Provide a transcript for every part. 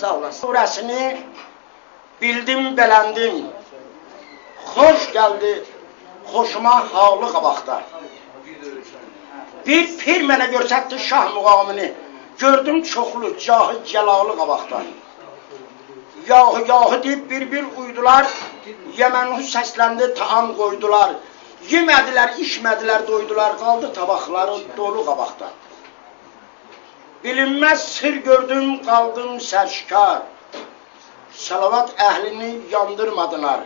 Sağ olasın. Surəsini bildim, belendim. Hoş geldi, hoşuma havlı qabaqda. Bir pir mənə görsətdi şah muğamını. Gördüm çoxlu, cahı, cəlalı qabaqda. Yahu deyib bir uydular. Yemenhu səsləndi, taam qoydular. Yemədilər, içmədilər, doydular. Qaldı tabaqları dolu qabaqda. Bilinməz sır gördüm, qaldım sərşkar. Salavat əhlini yandırmadılar.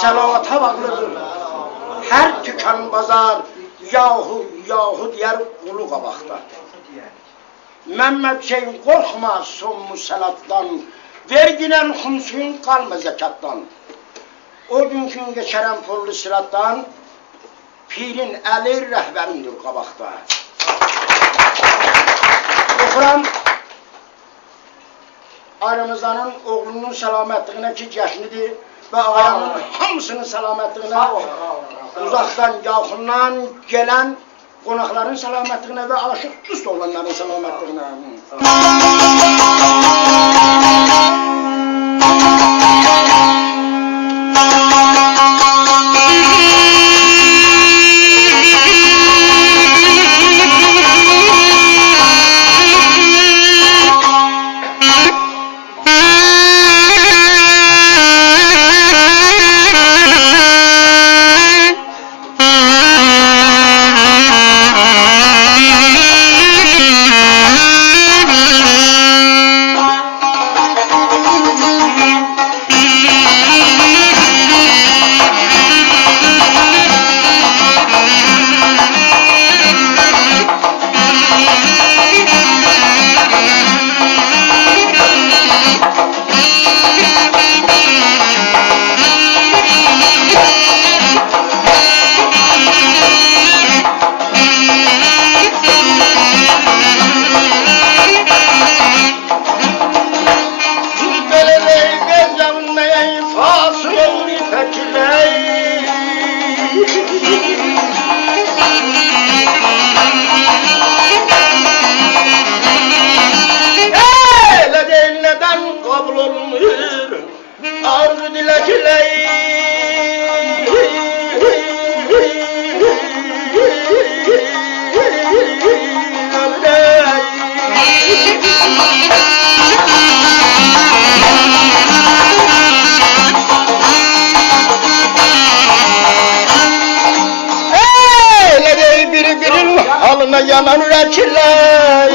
Salavata bağlıdır. Hər tükan bazar, yahu deyər qulu qabaqda. Məmməd şeyin qorxma sonmu səlatdan, verginən xumsuyun qalma zəkatdan. O günkün geçərən pullu sıratdan, pirin əli rəhbərindir qabaqda. Oxuram, aramızdanın oğlunun salamətliyinə ki cəşnidir və ağayanın hamısının salamətliyinə, uzaqdan, yaxından gələn qonaqların salamətliyinə və aşıq düst olanların salamətliyinə. Yanan ürəklər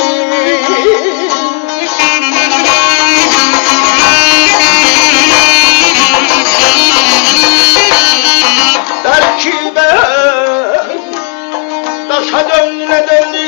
Tərkibə Daşa döndülə döndü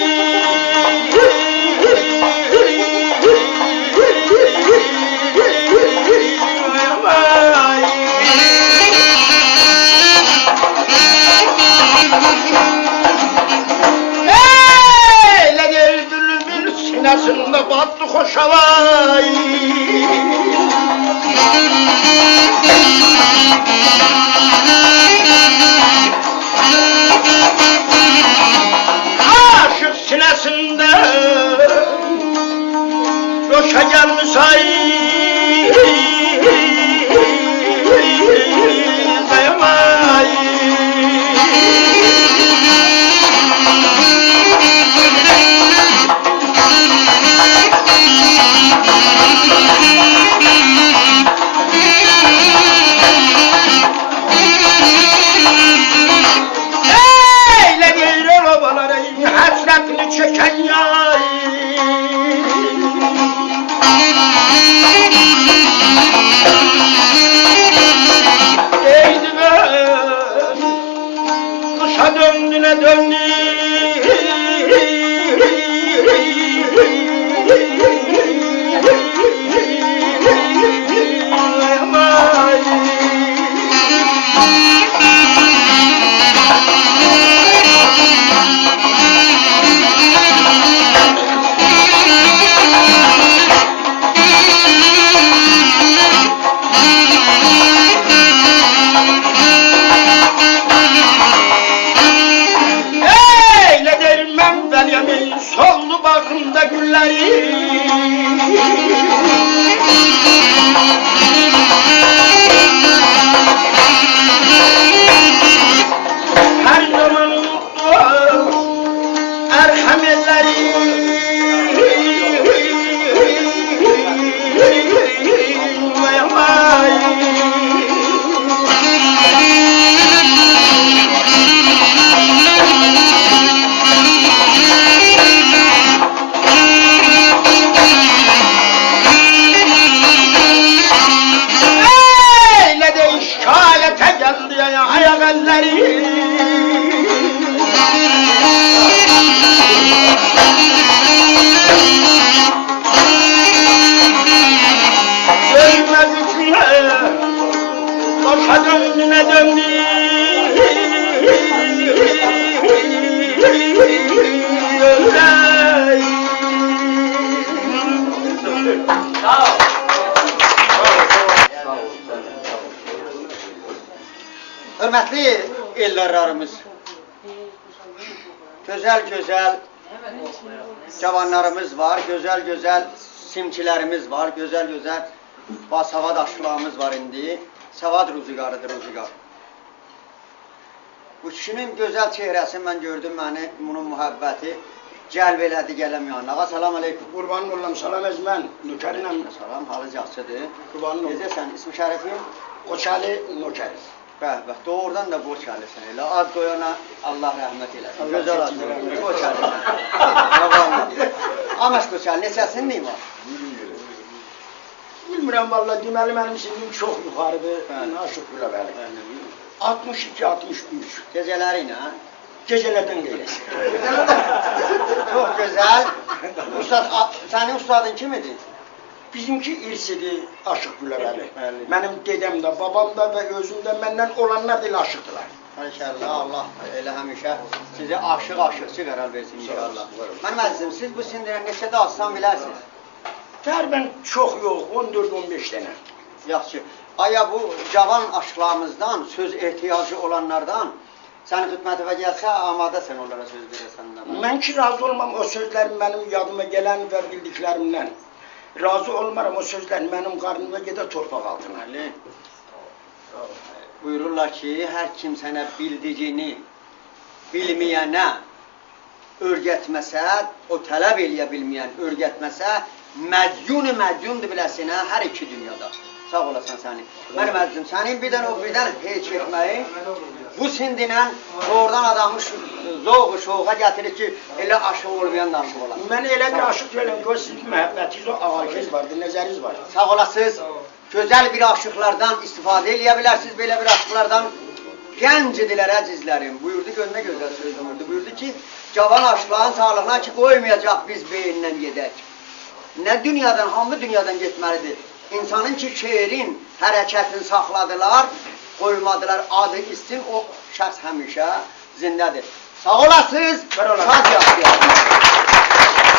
Başa döndü ne döndü. Hürmetli illərlərimiz, gözəl cavanlarımız var, gözəl simçilərimiz var, gözəl basavad aşılarımız var indi. Savad ruzigarıdır, ruzigar. Bu kişinin gözəl çehrəsi mən gördüm, bunun mühəbbəti cəlb elədi gələm yanına. Ağa, salam aleyküm. Qurbanın olam, salam əzmən, nökərinəm. Salam, halı yaxşıdır. Qurbanın olam. Necəsən, ismi şərəfin? Qoçali nökəri. Bəh, doğrudan da Qoçalisən elə. Ad qoyana Allah rəhmət eləsin. Gözəl ad qoyana, Qoçalisən. Amaş Qoçali, neçəsinin neyi var? Bilmirəm, valla deməli mənim sinnim çox yuxarıdır. Aşıq gülə bəli. 62-63. Gecələri ilə? Gecələrdən qeyrəsi. Çox gözəl. Sənin ustadın kimidir? Bizimki irsidir Aşıq Gülə bəli. Mənim dedəm də, babam da və özüm də məndən olanlar da elə aşıqdılar. İnşallah, Allah elə həmişə sizə aşıqçı qərar versin inşallah. Mənim əzizim, siz bu sindirə neçə də aslan bilərsiniz? Tərbən çox yox, 14-15 dənə. Yaxşı. Aya bu cavan aşıqlarımızdan, söz ehtiyacı olanlardan sənin xidmətivə gəlsə, amadesən onlara söz verəsən. Mən ki, razı olmam o sözlərin mənim yadıma gələn və bildiklərimdən. Razı olmaram o sözlər mənim qarnıma gedə torpaq altına. Buyururlar ki, hər kim sənə bildiyini bilməyənə örgətməsə, o tələb eləyə bilməyən örgətməsə, mədyundur biləsinə hər iki dünyada. Sağ olasın səni. Mənim əzizim, sənin birdən heç etməyi, bu sindinə doğrudan adamı zoğu, şoğuğa gətirir ki, elə aşıq olmayan da aşıq olar. Mən elə bir aşıq deyiləm ki, o sizin məhəbbətiniz, o ağacınız vardır, nəzəriniz var. Sağ olasınız, gözəl bir aşıqlardan istifadə eləyə bilərsiniz, belə bir aşıqlardan. Gəncidirlər, əzizlərim, buyurdu, gözünə gözəl söz buyurdu ki, cavan aşıqların sağlığına ki, qoymayacaq biz beyindən gedək. Nə dünyadan, hamı dünyadan getməlidir. İnsanın ki, şeirin hərəkətini saxladılar, qoymadılar, adı istin, o şəxs həmişə zindədir. Sağ olasınız, sağ yaxşı.